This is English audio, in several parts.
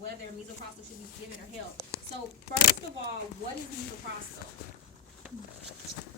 whether misoprostol should be given or held. So first of all, what is misoprostol?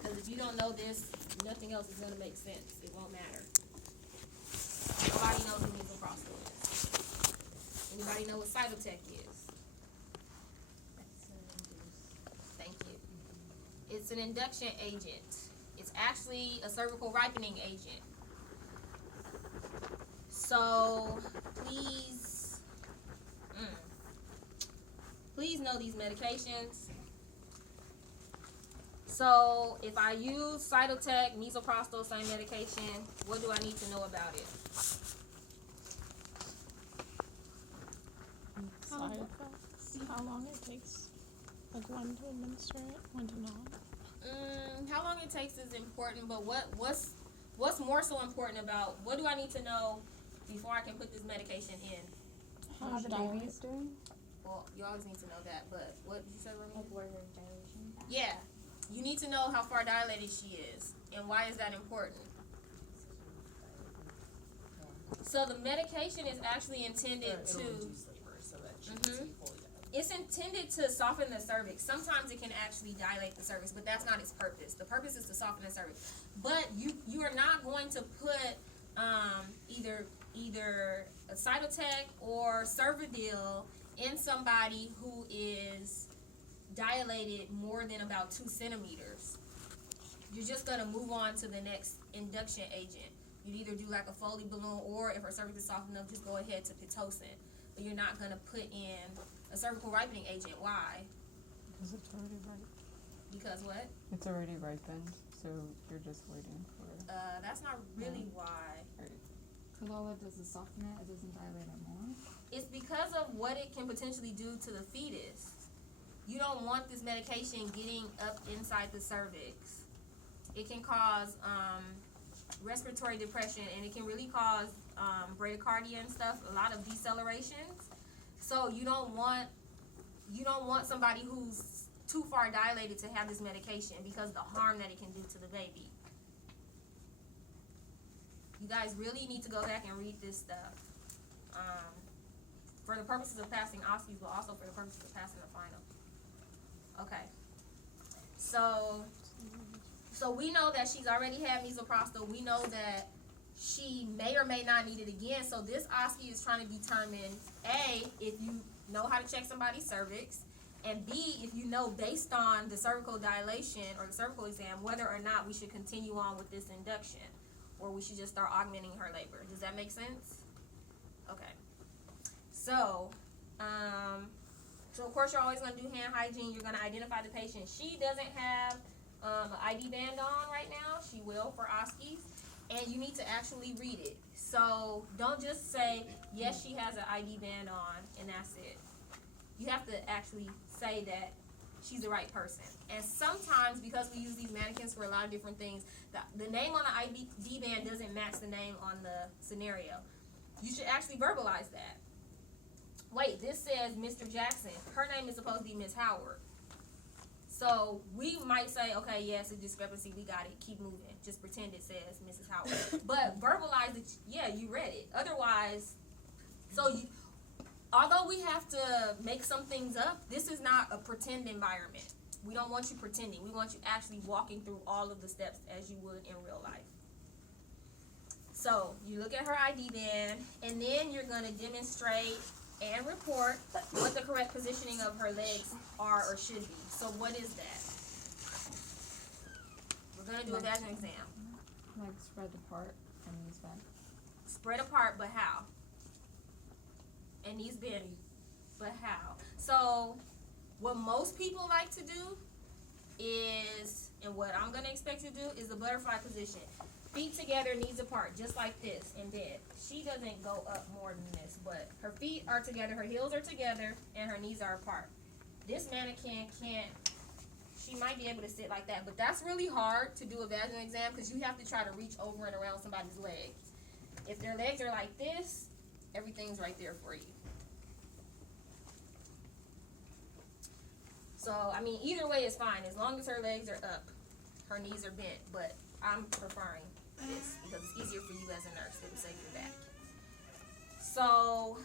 Because if you don't know this, nothing else is going to make sense. It won't matter. Nobody knows what misoprostol is. Anybody know what cytotec is? Thank you. It's an induction agent. It's actually a cervical ripening agent. So please know these medications. So if I use cytotec, misoprostol, same medication, what do I need to know about it? Side effects, how long it takes, like when to administer it, when to not. How long it takes is important, but what's more so important about what do I need to know before I can put this medication in? How the baby is doing? Well, you always need to know that, but what did you say, Remy? Like where her dilation? Yeah, you need to know how far dilated she is, and why is that important? So the medication is actually intended to. It's intended to soften the cervix. Sometimes it can actually dilate the cervix, but that's not its purpose. The purpose is to soften the cervix. But you are not going to put either a cytotec or Cervidil in somebody who is dilated more than about 2 centimeters. You're just going to move on to the next induction agent. You'd either do like a Foley balloon, or if her cervix is soft enough, just go ahead to Pitocin. But you're not going to put in a cervical ripening agent. Why? Because it's already ripe. Because what? It's already ripened, so you're just waiting for it. That's not really why. Because all it does is soften it, it doesn't dilate it more. It's because of what it can potentially do to the fetus. You don't want this medication getting up inside the cervix. It can cause respiratory depression, and it can really cause bradycardia and stuff, a lot of decelerations. So you don't want somebody who's too far dilated to have this medication because of the harm that it can do to the baby. You guys really need to go back and read this stuff. For the purposes of passing OSCEs, but also for the purposes of passing the final. Okay. So we know that she's already had misoprostol. We know that she may or may not need it again. So this OSCE is trying to determine, A, if you know how to check somebody's cervix, and B, if you know based on the cervical dilation or the cervical exam, whether or not we should continue on with this induction, or we should just start augmenting her labor. Does that make sense? Okay. So of course you're always going to do hand hygiene. You're going to identify the patient. She doesn't have an ID band on right now. She will for OSCEs. And you need to actually read it. So don't just say, yes, she has an ID band on, and that's it. You have to actually say that she's the right person. And sometimes, because we use these mannequins for a lot of different things, the name on the ID band doesn't match the name on the scenario. You should actually verbalize that. Wait, this says Mr. Jackson. Her name is supposed to be Miss Howard. So we might say, okay, yes, a discrepancy, we got it, keep moving. Just pretend it says Mrs. Howard. But verbalize it, yeah, you read it. Otherwise, although we have to make some things up, this is not a pretend environment. We don't want you pretending. We want you actually walking through all of the steps as you would in real life. So you look at her ID band, and then you're going to demonstrate and report what the correct positioning of her legs are or should be. So what is that? We're going to do a vaginal exam. Like spread apart and knees bent. Spread apart, but how? And knees bent, but how? So what most people like to do is, and what I'm going to expect you to do, is the butterfly position. Feet together, knees apart, just like this, and dead. She doesn't go up more than this, but her feet are together, her heels are together, and her knees are apart. This mannequin can't, she might be able to sit like that, but that's really hard to do a vaginal exam because you have to try to reach over and around somebody's legs. If their legs are like this, everything's right there for you. So, I mean, either way is fine, as long as her legs are up, her knees are bent, but I'm preferring this because it's easier for you as a nurse. It will save your back. So,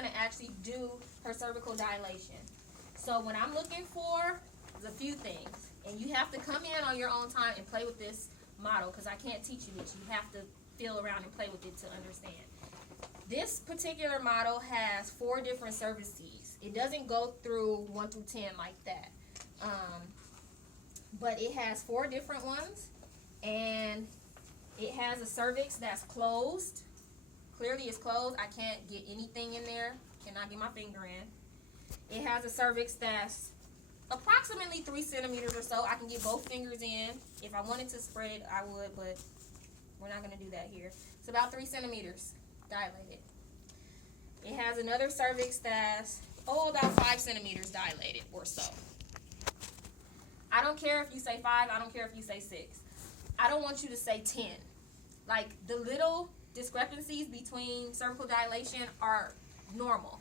gonna actually do her cervical dilation. So what I'm looking for is a few things, and you have to come in on your own time and play with this model, because I can't teach you this. You have to feel around and play with it to understand. This particular model has 4 different cervices. It doesn't go through 1 through 10 like that. But it has 4 different ones, and it has a cervix that's closed. Clearly it's closed. I can't get anything in there. Cannot get my finger in. It has a cervix that's approximately 3 centimeters or so. I can get both fingers in. If I wanted to spread it, I would, but we're not going to do that here. It's about 3 centimeters dilated. It has another cervix that's, about 5 centimeters dilated or so. I don't care if you say 5. I don't care if you say 6. I don't want you to say 10. Like, the little discrepancies between cervical dilation are normal.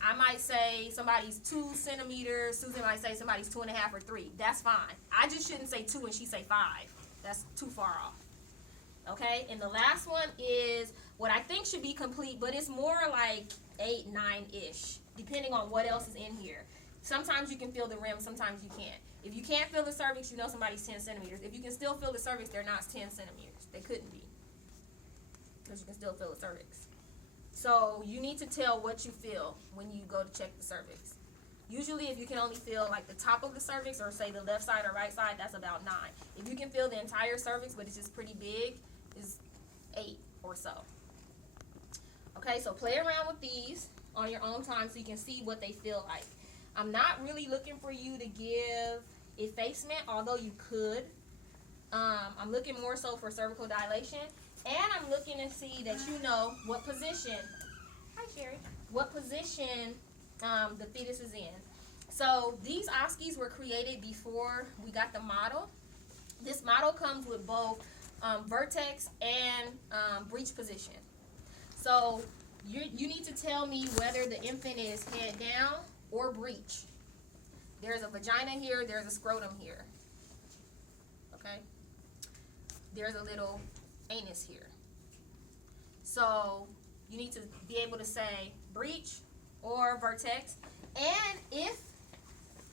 I might say somebody's 2 centimeters. Susan might say somebody's 2.5 or 3. That's fine. I just shouldn't say 2 and she say 5. That's too far off. Okay, and the last one is what I think should be complete, but it's more like 8, 9-ish, depending on what else is in here. Sometimes you can feel the rim, sometimes you can't. If you can't feel the cervix, you know somebody's 10 centimeters. If you can still feel the cervix, they're not 10 centimeters. They couldn't be, because you can still feel the cervix. So you need to tell what you feel when you go to check the cervix. Usually if you can only feel like the top of the cervix, or say the left side or right side, that's about 9. If you can feel the entire cervix, but it's just pretty big, is 8 or so. Okay, so play around with these on your own time so you can see what they feel like. I'm not really looking for you to give effacement, although you could. I'm looking more so for cervical dilation, and I'm looking to see that you know what position, hi Sherry, what position the fetus is in. So these osces were created before we got the model. This model comes with both vertex and breech position. So you need to tell me whether the infant is head down or breech. There's a vagina here, there's a scrotum here. Okay? There's a little anus here. So you need to be able to say breech or vertex. And if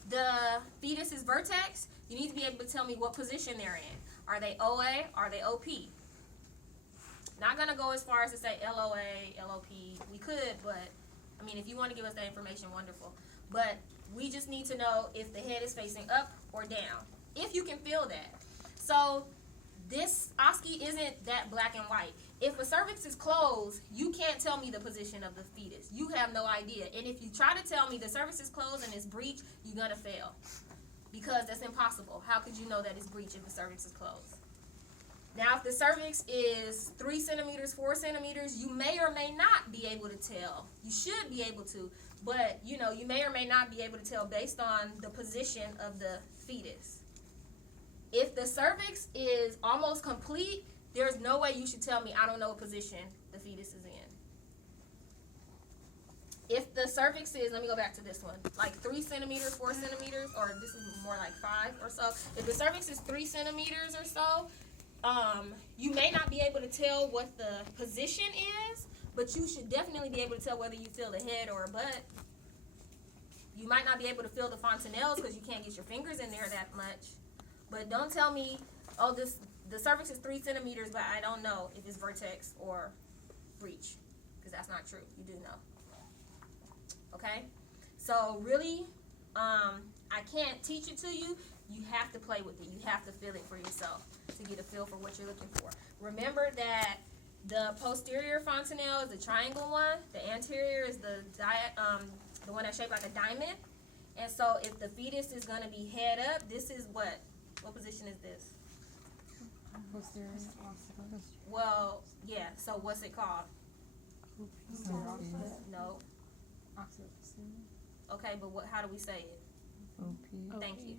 the fetus is vertex, you need to be able to tell me what position they're in. Are they OA? Are they OP? Not going to go as far as to say LOA, LOP. We could, but, I mean, if you want to give us that information, wonderful. But we just need to know if the head is facing up or down, if you can feel that. So this osce isn't that black and white. If a cervix is closed, you can't tell me the position of the fetus. You have no idea. And if you try to tell me the cervix is closed and it's breech, you're going to fail, because that's impossible. How could you know that it's breech if the cervix is closed? Now, if the cervix is 3 centimeters, 4 centimeters, you may or may not be able to tell. You should be able to, but, you know, you may or may not be able to tell based on the position of the fetus. If the cervix is almost complete, there's no way you should tell me I don't know what position the fetus is in. If the cervix is, let me go back to this one, like 3 centimeters, 4 centimeters, or this is more like 5 or so. If the cervix is 3 centimeters or so, you may not be able to tell what the position is, but you should definitely be able to tell whether you feel the head or a butt. You might not be able to feel the fontanelles because you can't get your fingers in there that much. But don't tell me, oh, the cervix is 3 centimeters, but I don't know if it's vertex or breech, because that's not true. You do know. Okay? So really, I can't teach it to you. You have to play with it. You have to feel it for yourself to get a feel for what you're looking for. Remember that the posterior fontanelle is the triangle one. The anterior is the one that's shaped like a diamond. And so if the fetus is going to be head up, this is what? What position is this? Posterior occipital. Well, yeah. So what's it called? No. Occipital. Okay, but what? How do we say it? OP. Thank you.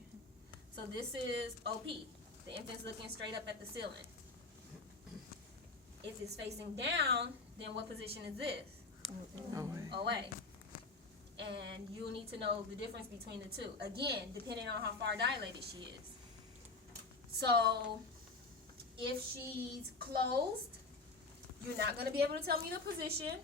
So this is OP. The infant's looking straight up at the ceiling. If it's facing down, then what position is this? OA. And you'll need to know the difference between the two. Again, depending on how far dilated she is. So if she's closed, you're not going to be able to tell me the position.